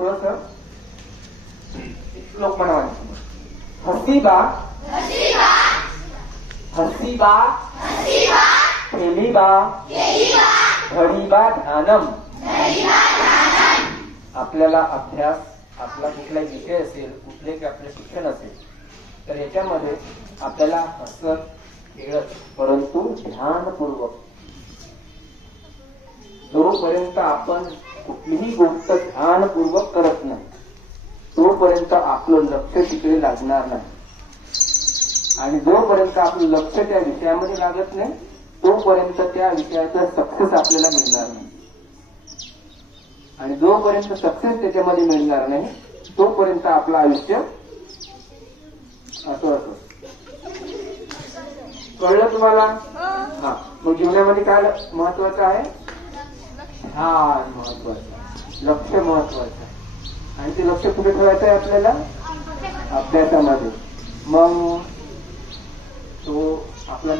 थोडस श्लोक म्हणावा. हसीबा हसीबा खेलीबा घडीबा ध्यानम. आपल्याला अभ्यास, आपला कुठलाही विषय असेल, कुठले की आपले शिक्षण असेल, तर याच्यामध्ये आपल्याला हसत खेळत परंतु ध्यानपूर्वक, जोपर्यंत आपण कुठलीही गोष्ट ध्यानपूर्वक करत नाही तोपर्यंत आपलं लक्ष तिकडे लागणार नाही. आणि जोपर्यंत आपलं लक्ष त्या विषयामध्ये लागत नाही तोपर्यंत त्या विषयाचा सक्सेस आपल्याला मिळणार नाही. आणि जोपर्यंत सक्सेस त्याच्यामध्ये मिळणार नाही तोपर्यंत आपलं आयुष्य असं असं. कळलं तुम्हाला? हा. मग जीवनामध्ये काय महत्वाचं आहे? ध्यान महत्वाचं आहे, लक्ष महत्वाचं आहे. आणि ते लक्ष कुठे ठेवायचं आहे आपल्याला? अभ्यासामध्ये. मग तो आपला